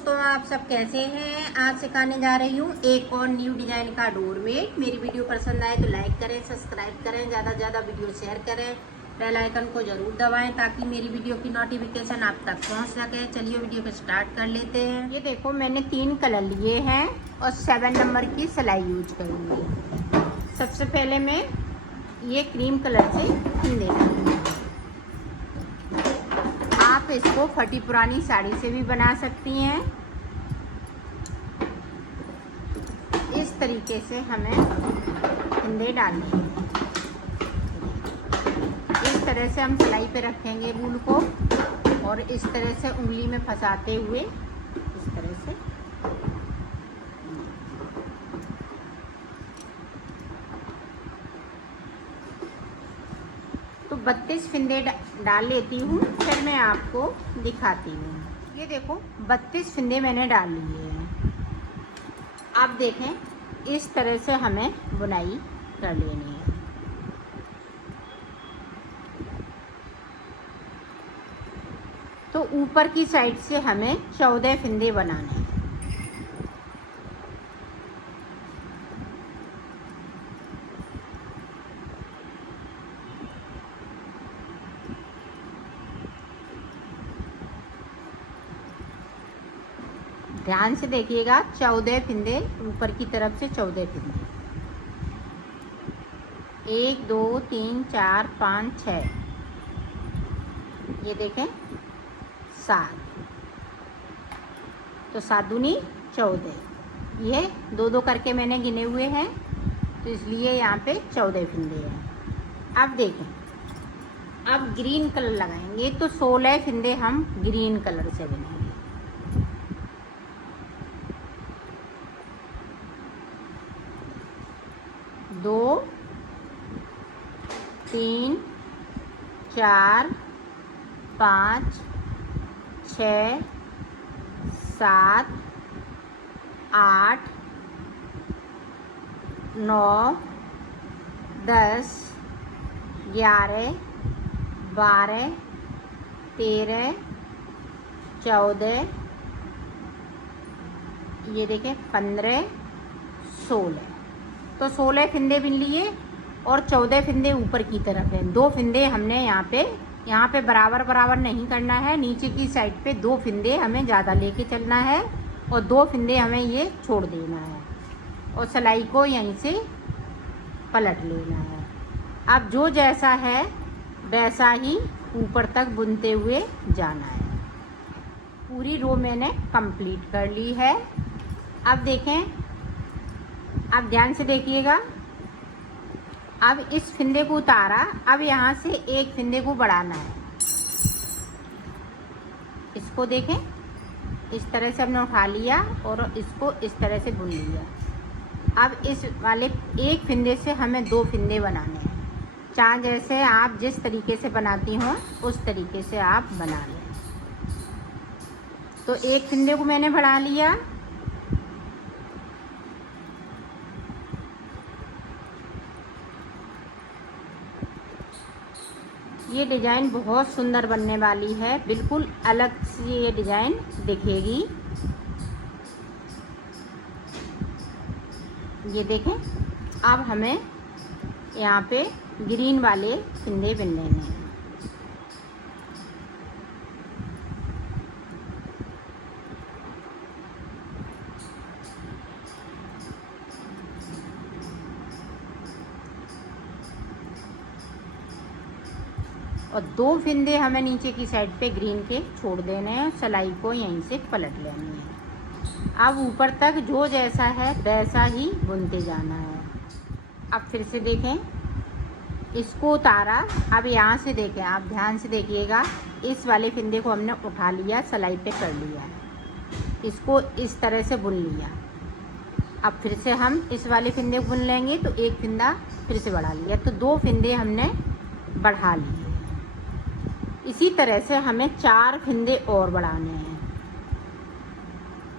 दोस्तों, आप सब कैसे हैं। आज सिखाने जा रही हूँ एक और न्यू डिजाइन का डोरमेट। मेरी वीडियो पसंद आए तो लाइक करें, सब्सक्राइब करें, ज़्यादा से ज़्यादा वीडियो शेयर करें, बेल आइकन को जरूर दबाएं ताकि मेरी वीडियो की नोटिफिकेशन आप तक पहुँच सके। चलिए वीडियो को स्टार्ट कर लेते हैं। ये देखो, मैंने 3 कलर लिए हैं और 7 नंबर की सिलाई यूज करूँगी। सबसे पहले मैं ये क्रीम कलर से फंदे डालूंगी। आप इसको फटी पुरानी साड़ी से भी बना सकती हैं। इस तरीके से हमें फंदे डालने हैं। इस तरह से हम सिलाई पे रखेंगे वूल को और इस तरह से उंगली में फंसाते हुए इस तरह से तो 32 फिंदे डाल लेती हूँ, फिर मैं आपको दिखाती हूँ। ये देखो 32 फिंदे मैंने डाल लिए हैं। आप देखें, इस तरह से हमें बुनाई कर लेनी है। तो ऊपर की साइड से हमें 14 फिंदे बनाने हैं। ध्यान से देखिएगा, 14 फिंदे ऊपर की तरफ से 14 फिंदे। 1 2 3 4 5 6, ये देखें 7, तो 7 दूनी 14। ये 2-2 करके मैंने गिने हुए हैं, तो इसलिए यहाँ पे 14 फिंदे हैं। अब देखें, अब ग्रीन कलर लगाएंगे तो 16 फिंदे हम ग्रीन कलर से बनाएंगे। 2 3 4 5 6 7 8 9 10 11 12 13 14, ये देखें 15 16, तो 16 फिंदे बिन लिए और 14 फिंदे ऊपर की तरफ हैं। 2 फिंदे हमने यहाँ पे बराबर बराबर नहीं करना है। नीचे की साइड पे 2 फिंदे हमें ज़्यादा लेके चलना है और 2 फिंदे हमें ये छोड़ देना है और सिलाई को यहीं से पलट लेना है। अब जो जैसा है वैसा ही ऊपर तक बुनते हुए जाना है। पूरी रो मैंने कंप्लीट कर ली है। अब देखें, अब ध्यान से देखिएगा। अब इस फिंदे को उतारा, अब यहाँ से एक फिंदे को बढ़ाना है। इसको देखें, इस तरह से हमने उठा लिया और इसको इस तरह से बुन लिया। अब इस वाले एक फिंदे से हमें 2 फिंदे बनाने हैं। चाहे जैसे आप जिस तरीके से बनाती हो उस तरीके से आप बना लें। तो एक फिंदे को मैंने बढ़ा लिया। ये डिज़ाइन बहुत सुंदर बनने वाली है, बिल्कुल अलग सी ये डिज़ाइन दिखेगी। ये देखें, अब हमें यहाँ पे ग्रीन वाले फिंदे बिन लेने हैं। और 2 फिंदे हमें नीचे की साइड पे ग्रीन के छोड़ देने हैं। सिलाई को यहीं से पलट लेनी है। अब ऊपर तक जो जैसा है वैसा ही बुनते जाना है। अब फिर से देखें, इसको उतारा। अब यहाँ से देखें, आप ध्यान से देखिएगा, इस वाले फिंदे को हमने उठा लिया, सिलाई पे कर लिया है, इसको इस तरह से बुन लिया। अब फिर से हम इस वाले फिंदे को बुन लेंगे, तो एक फिंदा फिर से बढ़ा लिया, तो 2 फिंदे हमने बढ़ा लिए। इसी तरह से हमें 4 फिंदे और बढ़ाने हैं।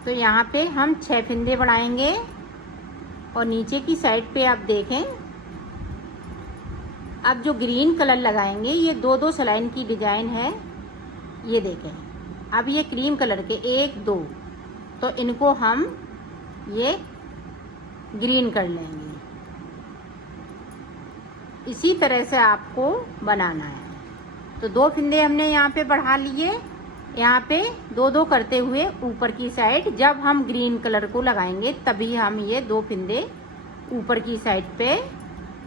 तो यहाँ पे हम 6 फिंदे बढ़ाएंगे और नीचे की साइड पे आप देखें, अब जो ग्रीन कलर लगाएंगे, ये 2-2 सलाइन की डिजाइन है। ये देखें, अब ये क्रीम कलर के 1 2 तो इनको हम ये ग्रीन कर लेंगे। इसी तरह से आपको बनाना है। तो 2 फिंदे हमने यहाँ पे बढ़ा लिए, यहाँ पे 2-2 करते हुए ऊपर की साइड जब हम ग्रीन कलर को लगाएंगे तभी हम ये 2 फिंदे ऊपर की साइड पे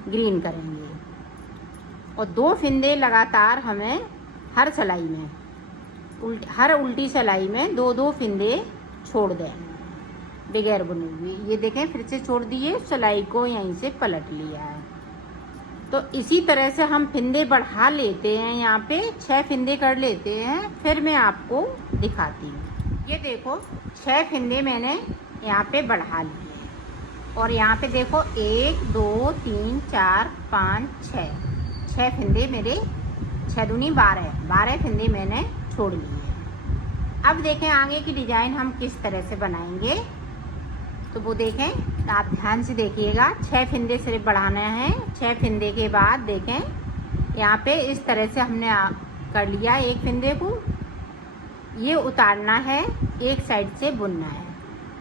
ग्रीन करेंगे। और 2 फिंदे लगातार हमें हर सिलाई में हर उल्टी सिलाई में 2-2 फिंदे छोड़ देंगे बगैर बुने हुए। ये देखें फिर से छोड़ दिए, सिलाई को यहीं से पलट लिया है। तो इसी तरह से हम फिंदे बढ़ा लेते हैं, यहाँ पे 6 फिंदे कर लेते हैं, फिर मैं आपको दिखाती हूँ। ये देखो 6 फिंदे मैंने यहाँ पे बढ़ा लिए और यहाँ पे देखो 1 2 3 4 5 6 फिंदे मेरे 6 दूनी 12 फिंदे मैंने छोड़ लिए। अब देखें आगे की डिजाइन हम किस तरह से बनाएंगे। तो वो देखें, आप ध्यान से देखिएगा। 6 फिंदे सिर्फ बढ़ाना है। 6 फिंदे के बाद देखें यहाँ पे इस तरह से हमने कर लिया। एक फिंदे को ये उतारना है, एक साइड से बुनना है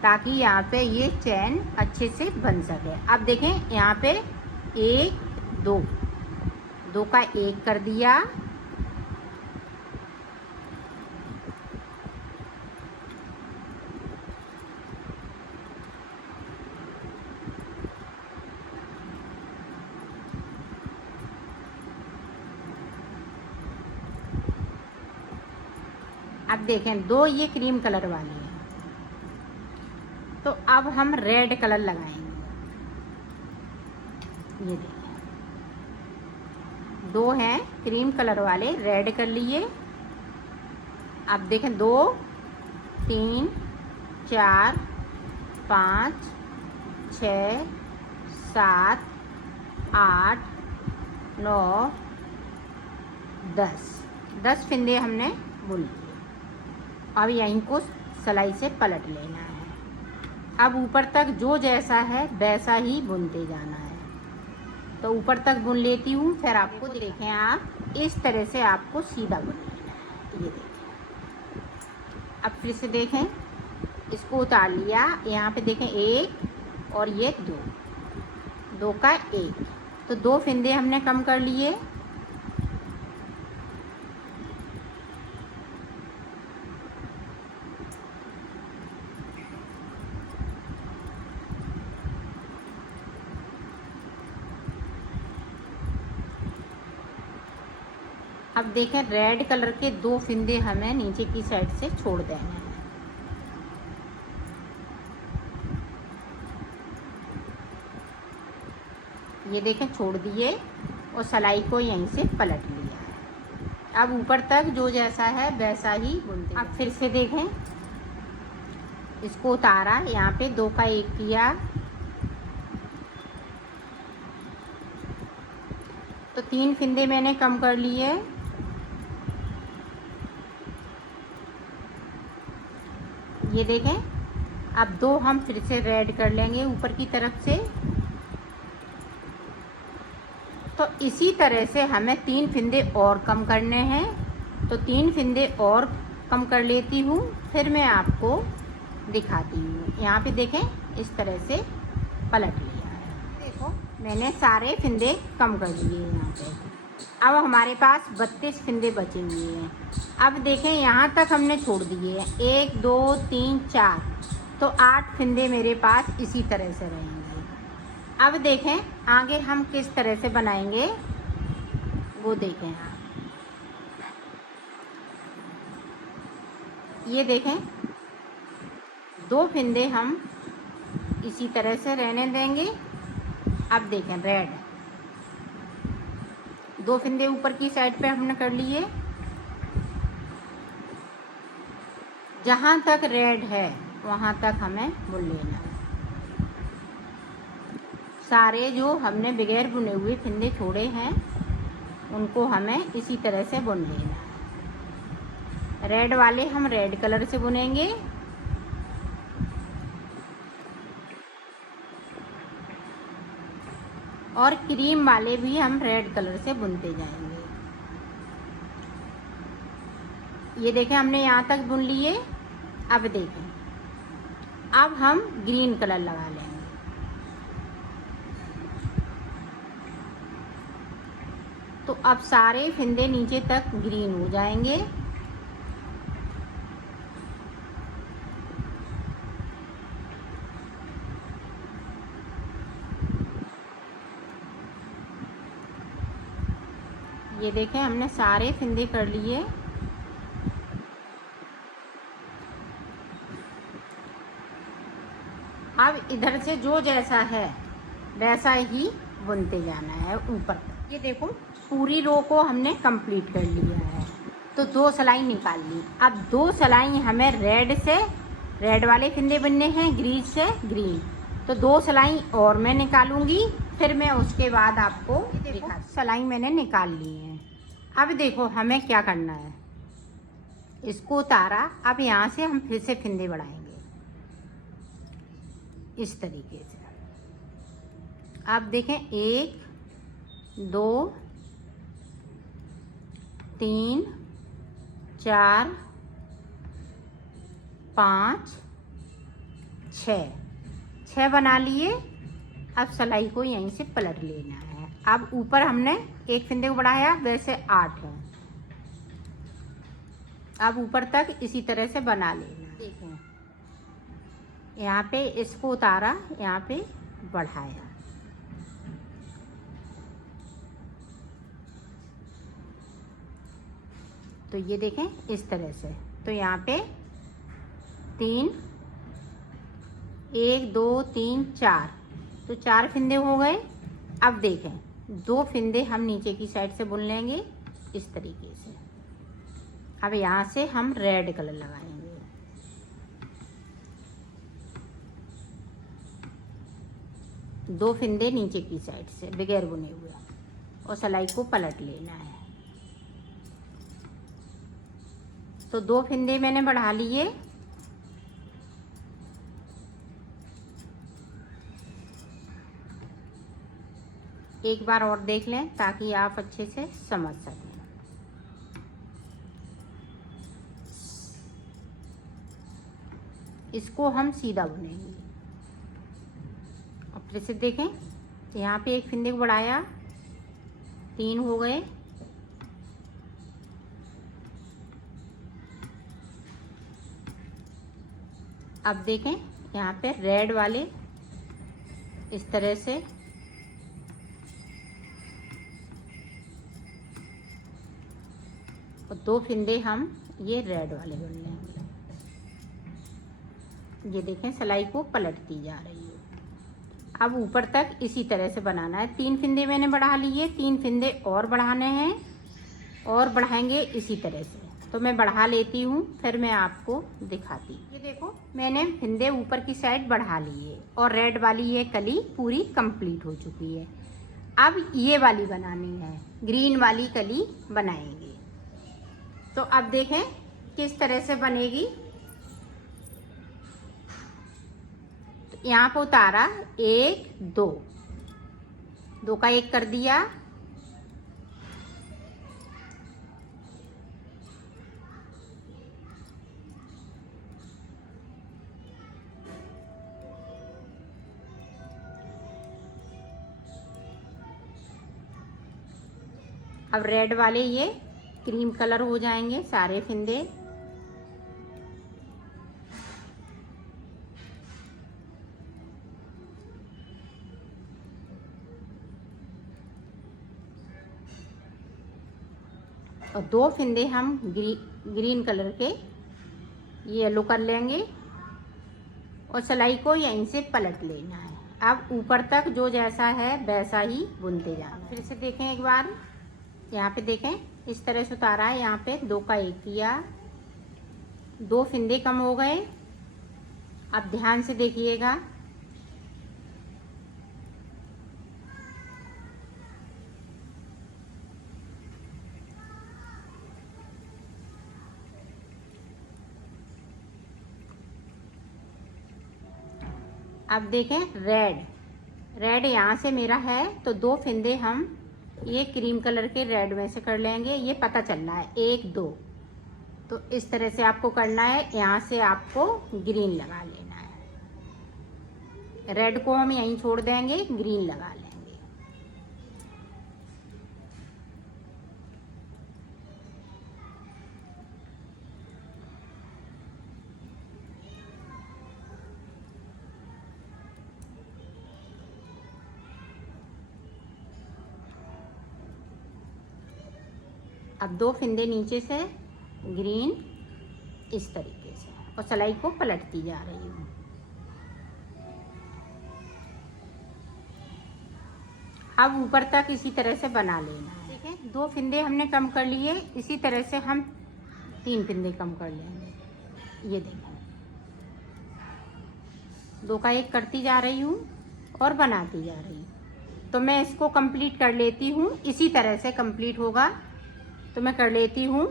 ताकि यहाँ पे ये चैन अच्छे से बन सके। अब देखें यहाँ पे 1 2 का 1 कर दिया, अब देखें 2 ये क्रीम कलर वाली है। तो अब हम रेड कलर लगाएंगे। ये देखें 2 हैं क्रीम कलर वाले, रेड कर लिए। अब देखें 2 3 4 5 6 7 8 9 10 फिंदे हमने बुन लिए। अब यहीं को सिलाई से पलट लेना है। अब ऊपर तक जो जैसा है वैसा ही बुनते जाना है। तो ऊपर तक बुन लेती हूँ, फिर आपको देखें। आप इस तरह से आपको सीधा बुन लेना है। ये देखें, अब फिर से देखें, इसको उतार लिया। यहाँ पे देखें 1 और ये 2 का 1, तो 2 फिंदे हमने कम कर लिए। अब देखें रेड कलर के 2 फिंदे हमें नीचे की साइड से छोड़ देने हैं। ये देखें छोड़ दिए और सिलाई को यहीं से पलट लिया है। अब ऊपर तक जो जैसा है वैसा ही बुनते। अब फिर से देखें, इसको उतारा, यहाँ पे 2 का 1 किया, तो 3 फिंदे मैंने कम कर लिए। ये देखें अब 2 हम फिर से रेड कर लेंगे ऊपर की तरफ से। तो इसी तरह से हमें 3 फिंदे और कम करने हैं। तो 3 फिंदे और कम कर लेती हूँ, फिर मैं आपको दिखाती हूँ। यहाँ पे देखें इस तरह से पलट लिया है। देखो मैंने सारे फिंदे कम कर लिए यहाँ पे। अब हमारे पास 32 फिंदे बचे हुए हैं। अब देखें यहाँ तक हमने छोड़ दिए हैं, 1 2 3 4, तो 8 फिंदे मेरे पास इसी तरह से रहेंगे। अब देखें आगे हम किस तरह से बनाएंगे, वो देखें आप। ये देखें 2 फिंदे हम इसी तरह से रहने देंगे। अब देखें रेड 2 फिंदे ऊपर की साइड पे हमने कर लिए। जहाँ तक रेड है वहाँ तक हमें बुन लेना है। सारे जो हमने बगैर बुने हुए फिंदे छोड़े हैं उनको हमें इसी तरह से बुन लेना है। रेड वाले हम रेड कलर से बुनेंगे, और क्रीम वाले भी हम रेड कलर से बुनते जाएंगे। ये देखें हमने यहाँ तक बुन लिए। अब देखें अब हम ग्रीन कलर लगा लेंगे। तो अब सारे फिंदे नीचे तक ग्रीन हो जाएंगे। ये देखें, हमने सारे फिंदे कर लिए। अब इधर से जो जैसा है वैसा ही बुनते जाना है ऊपर तक। ये देखो, पूरी रो को हमने कंप्लीट कर लिया है। तो 2 सिलाई निकाल ली। अब 2 सिलाई हमें रेड वाले फिंदे बुनने हैं, ग्रीन से ग्रीन। तो 2 सिलाई और मैं निकालूंगी, फिर मैं उसके बाद आपको दिखा। सिलाई मैंने निकाल ली है। अब देखो हमें क्या करना है, इसको उतारा। अब यहाँ से हम फिर से फिंदे बढ़ाएंगे इस तरीके से। आप देखें, 1 2 3 4 5 6 बना लिए। अब सिलाई को यहीं से पलट लेना है। अब ऊपर हमने एक फिंदे को बढ़ाया, वैसे 8 है। अब ऊपर तक इसी तरह से बना लेना। देखें, यहाँ पे इसको उतारा, यहाँ पे बढ़ाया। तो ये देखें इस तरह से। तो यहाँ पे 3 1 2 3 4, तो 4 फिंदे हो गए। अब देखें, 2 फिंदे हम नीचे की साइड से बुन लेंगे इस तरीके से। अब यहाँ से हम रेड कलर लगाएंगे। दो फिंदे नीचे की साइड से बगैर बुने हुए, और सिलाई को पलट लेना है। तो 2 फिंदे मैंने बढ़ा लिए। एक बार और देख लें ताकि आप अच्छे से समझ सकें। इसको हम सीधा बुनेंगे। और फिर से देखें, यहाँ पे एक फिंदे को बढ़ाया, 3 हो गए। अब देखें, यहाँ पे रेड वाले इस तरह से, और 2 फिंदे हम ये रेड वाले बुन लेंगे। ये देखें, सिलाई को पलटती जा रही है। अब ऊपर तक इसी तरह से बनाना है। 3 फिंदे मैंने बढ़ा लिए, 3 फिंदे और बढ़ाने हैं, और बढ़ाएंगे इसी तरह से। तो मैं बढ़ा लेती हूँ, फिर मैं आपको दिखाती। ये देखो, मैंने फिंदे ऊपर की साइड बढ़ा लिए, और रेड वाली ये कली पूरी कंप्लीट हो चुकी है। अब ये वाली बनानी है, ग्रीन वाली कली बनाएंगे। तो अब देखें किस तरह से बनेगी। तो यहाँ पर उतारा, 1 2, 2 का 1 कर दिया। अब रेड वाले ये क्रीम कलर हो जाएंगे सारे फिंदे। और 2 फिंदे हम ग्रीन कलर के येलो कर लेंगे, और सिलाई को यहीं से पलट लेना है। अब ऊपर तक जो जैसा है वैसा ही बुनते जाना। फिर से देखें एक बार, यहाँ पे देखें इस तरह से उतारा है। यहाँ पे 2 का 1 किया, 2 फिंदे कम हो गए। अब ध्यान से देखिएगा, अब देखें रेड यहाँ से मेरा है, तो 2 फिंदे हम ये क्रीम कलर के रेड में से कर लेंगे। ये पता चल रहा है 1 2, तो इस तरह से आपको करना है। यहाँ से आपको ग्रीन लगा लेना है। रेड को हम यहीं छोड़ देंगे, ग्रीन लगा लेंगे। अब 2 फिंदे नीचे से ग्रीन इस तरीके से, और सिलाई को पलटती जा रही हूँ। अब ऊपर तक इसी तरह से बना लेना है। ठीक है, 2 फिंदे हमने कम कर लिए, इसी तरह से हम 3 फिंदे कम कर लेंगे। ये देखें, 2 का 1 करती जा रही हूँ और बनाती जा रही हूँ। तो मैं इसको कंप्लीट कर लेती हूँ, इसी तरह से कंप्लीट होगा तो मैं कर लेती हूँ,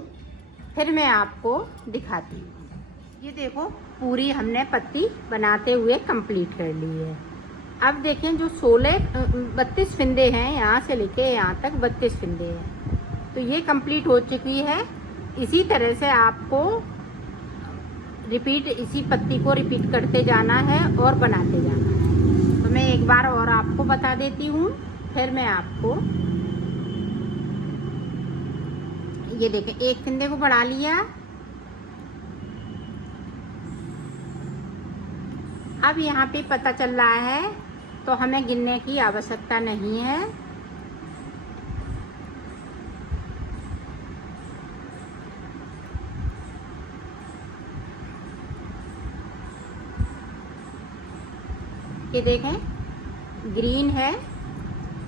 फिर मैं आपको दिखाती हूँ। ये देखो, पूरी हमने पत्ती बनाते हुए कंप्लीट कर ली है। अब देखें, जो 32 फिंदे हैं, यहाँ से लेके यहाँ तक 32 फिंदे हैं, तो ये कंप्लीट हो चुकी है। इसी तरह से आपको रिपीट, इसी पत्ती को रिपीट करते जाना है और बनाते जाना है। तो मैं एक बार और आपको बता देती हूँ, फिर मैं आपको, ये देखें, 1 फिंदे को बढ़ा लिया। अब यहाँ पे पता चल रहा है, तो हमें गिनने की आवश्यकता नहीं है। ये देखें, ग्रीन है,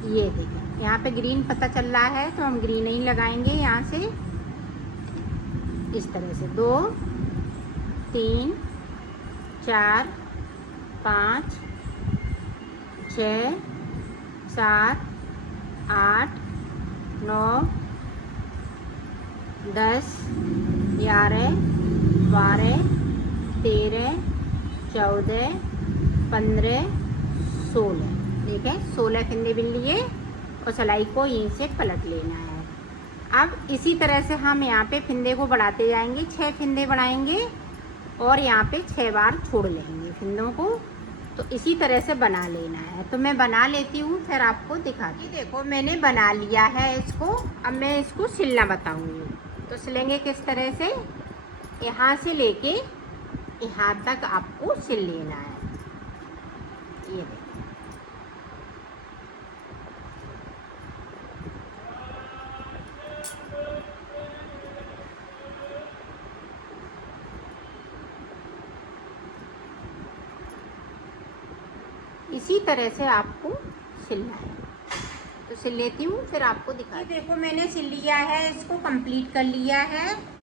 ये देखें, यहाँ पे ग्रीन पता चल रहा है, तो हम ग्रीन ही लगाएंगे यहाँ से, इस तरह से 2 3 4 5 6 7 8 9 10 11 12 13 14 15 16। देखें, 16 फिंदे बिन लिए और सिलाई को यहीं से पलट लेना है। अब इसी तरह से हम यहाँ पे फिंदे को बढ़ाते जाएंगे, 6 फिंदे बढ़ाएंगे और यहाँ पे 6 बार छोड़ लेंगे फिंदों को। तो इसी तरह से बना लेना है। तो मैं बना लेती हूँ, फिर आपको दिखाती हूँ। देखो, मैंने बना लिया है इसको। अब मैं इसको सिलना बताऊँगी। तो सिलेंगे किस तरह से, यहाँ से लेके यहाँ तक आपको सिल लेना है। ये देखो, इसी तरह से आपको सिलना है। तो सिल लेती हूँ, फिर आपको दिखा। देखो, मैंने सिल लिया है, इसको कंप्लीट कर लिया है।